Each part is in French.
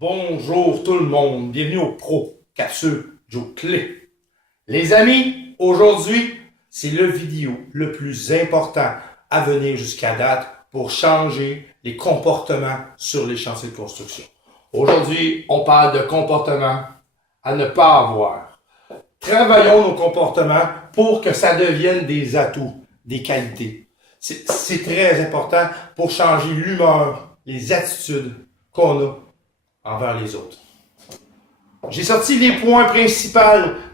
Bonjour tout le monde, bienvenue au Pro Capsule Joe Clé. Les amis, aujourd'hui, c'est le vidéo le plus important à venir jusqu'à date pour changer les comportements sur les chantiers de construction. Aujourd'hui, on parle de comportements à ne pas avoir. Travaillons nos comportements pour que ça devienne des atouts, des qualités. C'est très important pour changer l'humeur, les attitudes qu'on a envers les autres. J'ai sorti les points principaux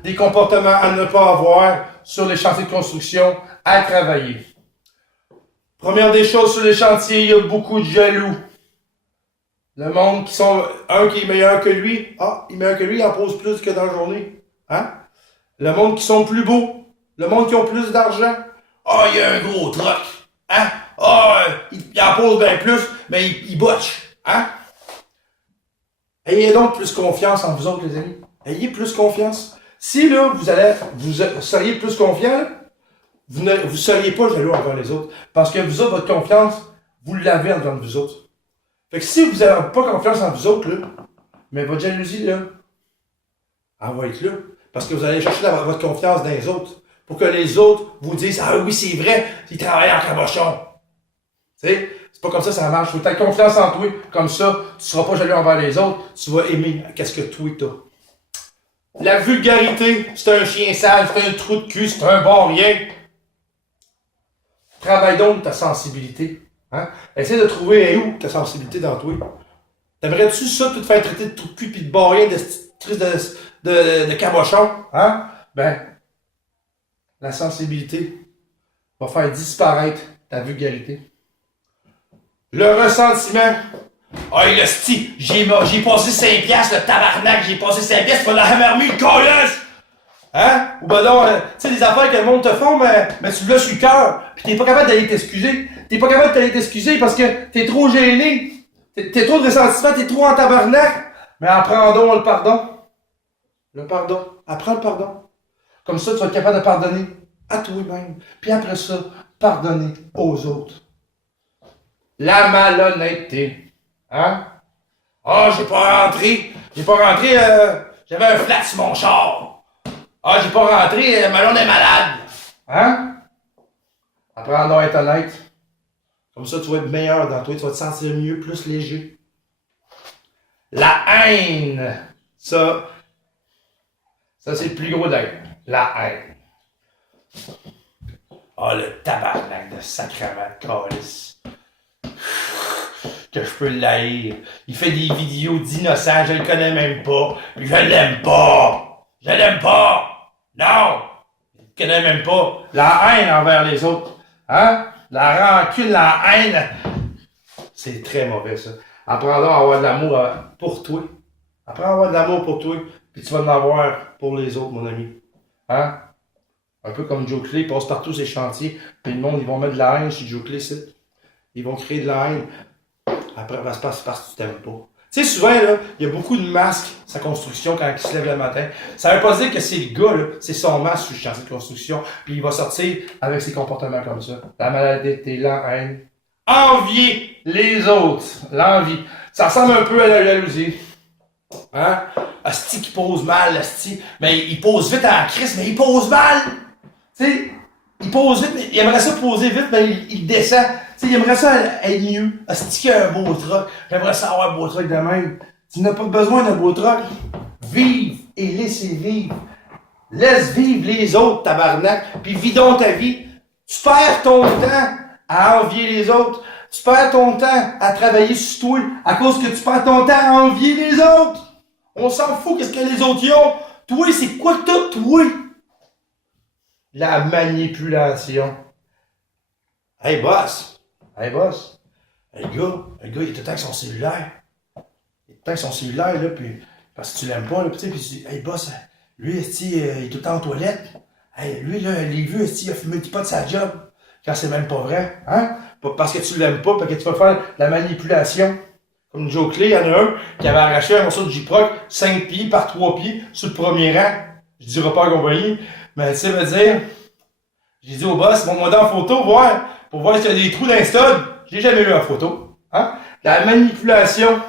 des comportements à ne pas avoir sur les chantiers de construction à travailler. Première des choses sur les chantiers, il y a beaucoup de jaloux. Le monde qui sont un qui est meilleur que lui, il est meilleur que lui, il en pose plus que dans la journée. Hein? Le monde qui sont plus beaux, le monde qui ont plus d'argent. Il y a un gros truck. Hein? Il en pose bien plus, mais il botche. Hein? Ayez donc plus confiance en vous autres, les amis. Ayez plus confiance. Si là, vous seriez plus confiant, vous ne seriez pas jaloux envers les autres. Parce que vous autres, votre confiance, vous l'avez envers vous autres. Fait que si vous n'avez pas confiance en vous autres, là, mais votre jalousie, là, elle va être là. Parce que vous allez chercher votre confiance dans les autres. Pour que les autres vous disent, ah oui, c'est vrai, il travaille en cabochon. Tu sais? C'est pas comme ça marche. Faut que tu aies confiance en toi. Comme ça, tu seras pas jaloux envers les autres. Tu vas aimer qu'est-ce que toi t'as. La vulgarité, c'est un chien sale, c'est un trou de cul, c'est un bon rien. Travaille donc ta sensibilité. Hein? Essaie de trouver où ta sensibilité dans toi. T'aimerais-tu ça, tout te faire traiter de trou de cul pis de bon rien, de cabochon? Hein? La sensibilité va faire disparaître ta vulgarité. Le ressentiment. Le sti, j'ai passé 5 piastres, le tabarnak, j'ai passé 5 piastres pour la hammermue, le colosse! Hein? Ou non, tu sais, des affaires que le monde te font, mais tu l'as sur le cœur, pis t'es pas capable d'aller t'excuser. T'es pas capable d'aller t'excuser parce que t'es trop gêné. T'es trop de ressentiment, t'es trop en tabarnak. Mais apprends donc le pardon. Le pardon. Apprends le pardon. Comme ça, tu vas être capable de pardonner à toi-même. Puis après ça, pardonner aux autres. La malhonnêteté. Hein? J'ai pas rentré. J'avais un flat sur mon char. J'ai pas rentré, ma blonde est malade. Hein? Apprends donc à être honnête. Comme ça, tu vas être meilleur dans toi, tu vas te sentir mieux, plus léger. La haine. Ça c'est le plus gros de la haine. Le tabarnak de sacrament de calice. Que je peux l'haïr. Il fait des vidéos d'innocents, je le connais même pas. Puis je l'aime pas. Je l'aime pas. Non. Je le connais même pas. La haine envers les autres. Hein? La rancune, la haine. C'est très mauvais, ça. Apprends donc à avoir de l'amour pour toi. Apprends à avoir de l'amour pour toi. Puis tu vas en avoir pour les autres, mon ami. Hein? Un peu comme Joe Clé, il passe partout ses chantiers. Puis le monde, ils vont mettre de la haine chez Joe Clé, c'est. Ils vont créer de la haine. Après, c'est parce que tu t'aimes pas. Tu sais, souvent, là, il y a beaucoup de masques, sa construction, quand il se lève le matin. Ça veut pas dire que c'est le gars, là, c'est son masque sur le chantier de construction, puis il va sortir avec ses comportements comme ça. La malhonnêteté, la haine. Envier les autres. L'envie. Ça ressemble un peu à la jalousie. Hein? Asti qui pose mal, asti. Mais il pose vite en crise, mais il pose mal. Tu sais, il pose vite, mais il aimerait ça poser vite, mais il descend. Tu sais, il aimerait ça être mieux. Asti qui a un beau truck. J'aimerais ça avoir un beau truck de même. Tu n'as pas besoin d'un beau truck. Vive et laissez vivre. Laisse vivre les autres, tabarnak. Puis vis donc ta vie. Tu perds ton temps à envier les autres. Tu perds ton temps à travailler sur toi à cause que tu perds ton temps à envier les autres. On s'en fout qu'est-ce que les autres y ont. Toi, c'est quoi que t'as, toi? La manipulation. Hey boss. Le gars, il est tout le temps avec son cellulaire. Là, puis parce que tu l'aimes pas, là, puis tu dis, hey boss, lui, il est tout le temps en toilette. Hey, lui, là, les vues, il a fumé pas de sa job. Quand c'est même pas vrai, hein? Parce que tu l'aimes pas, parce que tu vas faire de la manipulation. Comme Joe Clé, il y en a un qui avait arraché un morceau de J-Proc 5 pieds par 3 pieds sur le premier rang. Je dirais pas à compagnie, mais tu sais, veut dire, j'ai dit au boss, montre-moi dans la photo, pour voir s'il y a des trous dans les studs. J'ai jamais eu en photo. Hein? La manipulation.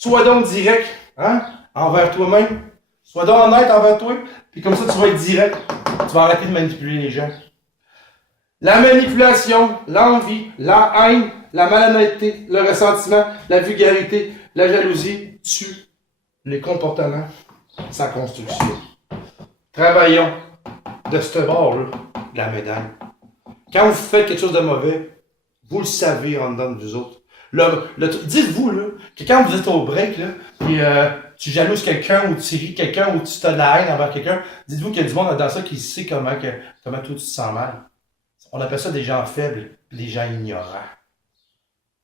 Sois donc direct, hein, envers toi-même. Sois donc honnête envers toi, puis comme ça, tu vas être direct. Tu vas arrêter de manipuler les gens. La manipulation, l'envie, la haine, la malhonnêteté, le ressentiment, la vulgarité, la jalousie tuent les comportements sans construction. Travaillons de ce bord-là de la médaille. Quand vous faites quelque chose de mauvais, vous le savez en dedans de vous autres. Dites-vous là, que quand vous êtes au break, là, puis tu jalouses quelqu'un ou tu ris quelqu'un ou tu as de la haine envers quelqu'un, dites-vous qu'il y a du monde dans ça qui sait comment toi tu te sens mal. On appelle ça des gens faibles et des gens ignorants.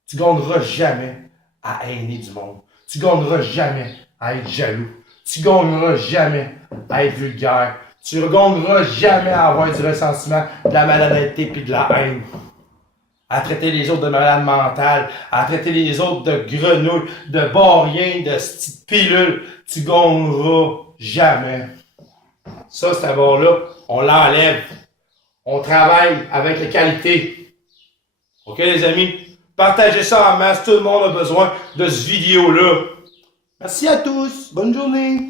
Tu gagneras jamais à hainer du monde. Tu gagneras jamais à être jaloux. Tu gagneras jamais à être vulgaire. Tu ne gagneras jamais à avoir du ressentiment, de la malhonnêteté et de la haine. À traiter les autres de malades mentales, à traiter les autres de grenouilles, de bariens, de petites pilules. Tu gagneras jamais. Ça, cet abord-là, on l'enlève. On travaille avec la qualité. OK, les amis? Partagez ça en masse. Tout le monde a besoin de ce vidéo-là. Merci à tous. Bonne journée.